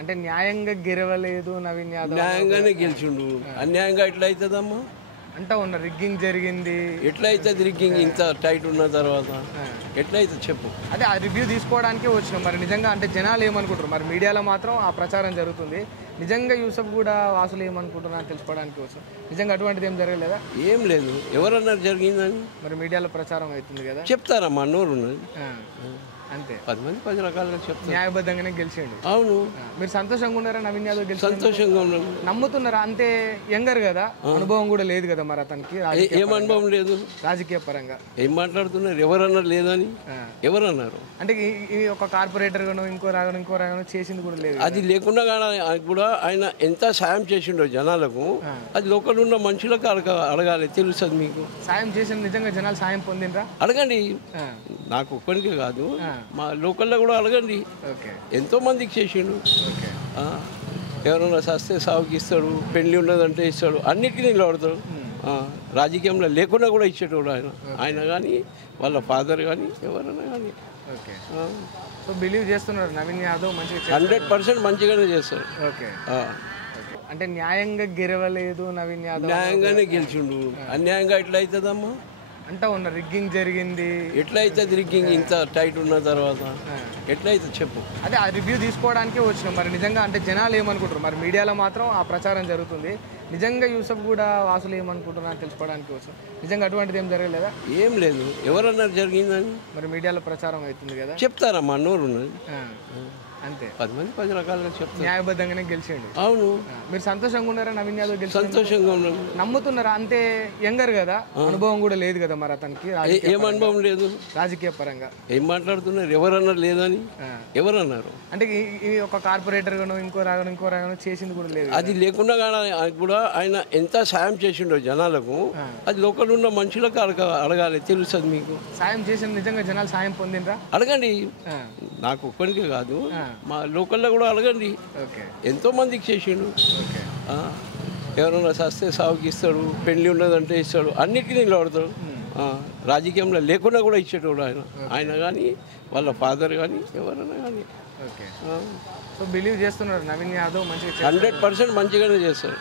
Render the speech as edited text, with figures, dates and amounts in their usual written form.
అంటే న్యాయంగా గెలవలేదు నవీన్ యాదవ్ న్యాయంగానే గెలిచిండు. అన్యాయంగా ఎట్లా అవుతుందమ్మా? అంటా ఉన్న రిగ్గింగ్ జరిగింది. ఎట్లా అవుతుంది రిగ్గింగ్? ఇంత టైట్ ఉన్న తర్వాత ఎట్లా అవుతుంది చెప్పు. అదే ఆ రివ్యూ తీసుకోవడానికే వచ్చినాం. మరి నిజంగా అంటే జనాలు ఏమనుకుంటారు? మరి మీడియాలో మాత్రం ఆ ప్రచారం జరుగుతుంది. నిజంగా యూసఫ్ కూడా వాసులు ఏమనుకుంటున్నారు అని తెలుసుకోవడానికి వచ్చాం. నిజంగా అటువంటిది ఏం జరగలేదా? ఏం లేదు. ఎవరన్నారు జరిగిందని? మరి మీడియాలో ప్రచారం అవుతుంది కదా, చెప్తారమ్మా, నోరు ఉన్నది. అంతే 10 మంది 10 రకాలుగా చెప్తారు. న్యాయబద్ధంగానే గెలిచిండు. అవును, మీరు సంతోషంగా ఉన్నారా నవీన్ యాదవ్ గెలిచి? సంతోషంగా ఉన్నాము. నమ్ముతున్నారా? అంతే యంగర్ కదా, అనుభవం కూడా లేదు కదా మరి అతనికి. ఏం అనుభవం లేదు రాజకీయ పరంగా ఏం మాట్లాడుతున్నారు? ఎవరన్నారు లేదని? ఎవరన్నారు? అంటే ఈ ఒక కార్పొరేటర్ గాను ఇంకో రాగాను చేసింది కూడా లేదు. అది లేకుండా కూడా ఆయన ఎంత సాయం చేసిండో జనాలకు, అది లోకల్ ఉన్న మనుషులకు అడగాలి, తెలుస్తుంది మీకు. సాయం చేసిన నిజంగా జనాలు సాయం పొందినరా? అడగండి, నాకు ఒక్కడికే కాదు, మా లోకల్లో కూడా అడగండి. ఎంతో మందికి చేసిండు. ఎవరైనా సస్తే సాగుకి ఇస్తాడు, పెళ్లి ఉన్నదంటే ఇస్తాడు, అన్నిటికీ నిలబడతాడు. రాజకీయంలో లేకుండా కూడా ఇచ్చేటోడు ఆయన కానీ వాళ్ళ ఫాదర్ కానీ ఎవరైనా కానీ. సో బిలీవ్ చేస్తున్నారు నవీన్ యాదవ్ మంచిగా 100% మంచిగానే చేస్తాడు. అంటే న్యాయంగా గెలవలేదు నవీన్ యాదవ్. న్యాయంగానే గెలిచిండు. అన్యాయంగా ఎట్లా అవుతుందమ్మా? అంటా ఉన్న రిగ్గింగ్ జరిగింది. ఎట్లా అవుతుంది రిగ్గింగ్? ఇంత టైట్ ఉన్న తర్వాత ఎట్లా అవుతుంది చెప్పు. అదే ఆ రివ్యూ తీసుకోవడానికే వచ్చినాం. మరి నిజంగా అంటే జనాలు ఏమనుకుంటారు? మరి మీడియాలో మాత్రం ఆ ప్రచారం జరుగుతుంది. నిజంగా యూసఫ్ కూడా వాసులు ఏమనుకుంటున్నారు అని తెలుసుకోవడానికి వచ్చాం. నిజంగా అటువంటిది ఏం జరగలేదా? ఏం లేదు. ఎవరన్నారు జరిగిందని? మరి మీడియాలో ప్రచారం అవుతుంది కదా, చెప్తారమ్మా, నోరు ఉన్నది. అంతే 10 మంది 10 రకాలుగా చెప్తారు. న్యాయబద్ధంగానే గెలిచిండు. అవును, మీరు సంతోషంగా ఉన్నారా నవీన్ యాదవ్ గెలిచి? సంతోషంగా ఉన్నాము. నమ్ముతున్నారా? అంతే యంగర్ కదా, అనుభవం కూడా లేదు కదా మరి అతనికి. ఏం అనుభవం లేదు రాజకీయ పరంగా ఏం మాట్లాడుతున్నారు? ఎవరన్నారు లేదని? ఎవరన్నారు? అంటే ఈ ఒక కార్పొరేటర్ గాను ఇంకో రాగాను చేసింది కూడా లేదు. అది లేకుండా కూడా ఆయన ఎంత సాయం చేసిండో జనాలకు, అది లోకల్ ఉన్న మనుషులకు అడగాలి, తెలుస్తుంది మీకు. సాయం చేసిన నిజంగా జనాలు సాయం పొందినరా? అడగండి, నాకు ఒక్కడికే కాదు, మా లోకల్లో కూడా అడగండి. ఎంతో మందికి చేసిండు. ఎవరైనా సస్తే సాగుకి ఇస్తాడు, పెళ్లి ఉన్నదంటే ఇస్తాడు, అన్నిటికీ నిలబడతాడు. రాజకీయంలో లేకుండా కూడా ఇచ్చేటోడు ఆయన కానీ వాళ్ళ ఫాదర్ కానీ ఎవరైనా కానీ. సో బిలీవ్ చేస్తున్నారు నవీన్ యాదవ్ మంచిగా 100% మంచిగానే చేస్తాడు.